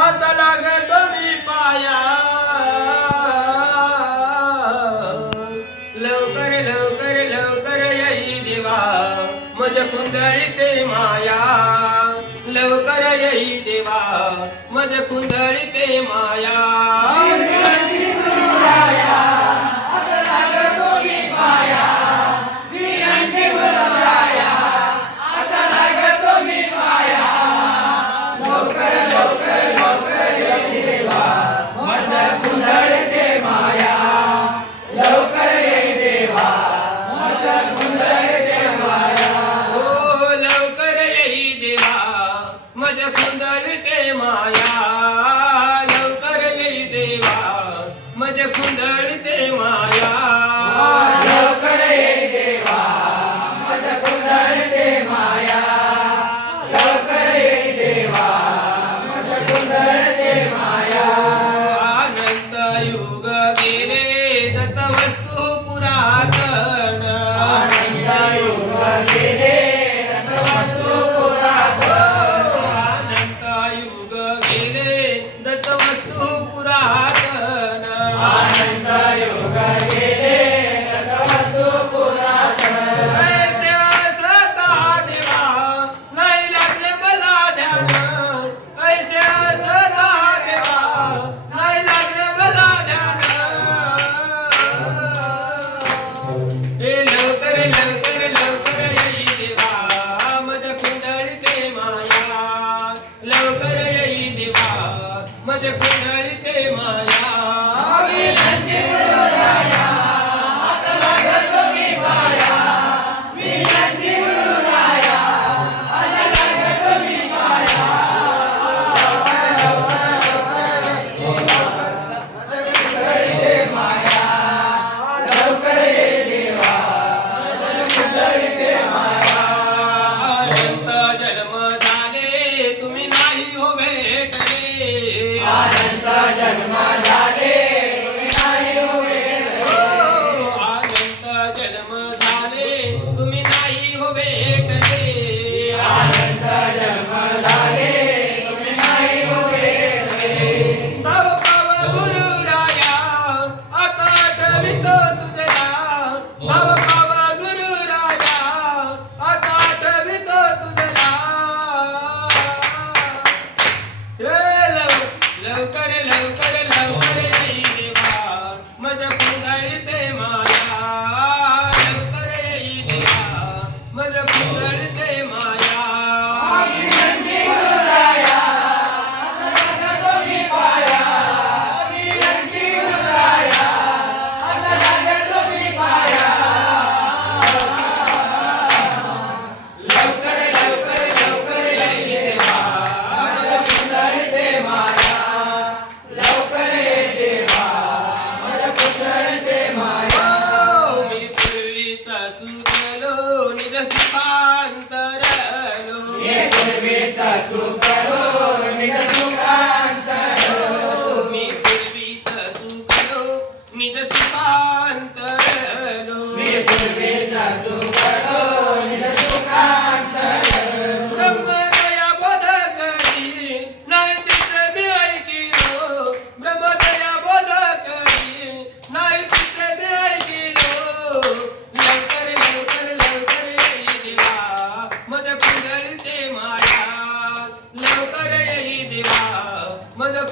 आता लागतो मी पाया लवकर लवकर लवकर येई देवा माझ्या कुंडळीते माया लवकर येई देवा माझ्या कुंडळीते माया माझ्या कुंडळीते माया लवकर येई देवा माझ्या कुंडळीते माया लवकर येई देवा माझ्या कुंडळीते माया लवकर येई देवा माझ्या कुंडळीते माया अनंत युग गेले दत्त वस्तू पुरातन अनंत युग गेले माझ्या कुंडळीते माया जन्म झाले तुम्ही नाही हो भेटले अनंत जन्म झाले तुम्ही नाही हो भेटले अनंत जन्म झाले तुम्ही नाही हो भेटले तव पाव गुरु राया आता आठवितो तुझला तव पाव गुरु राया आता आठवितो तुझला लवकर लवकर लवकर येई देवा माझ्या कुंडळीते माया लवकर येई देवा माझ्या कुंडळीते माया माझ्या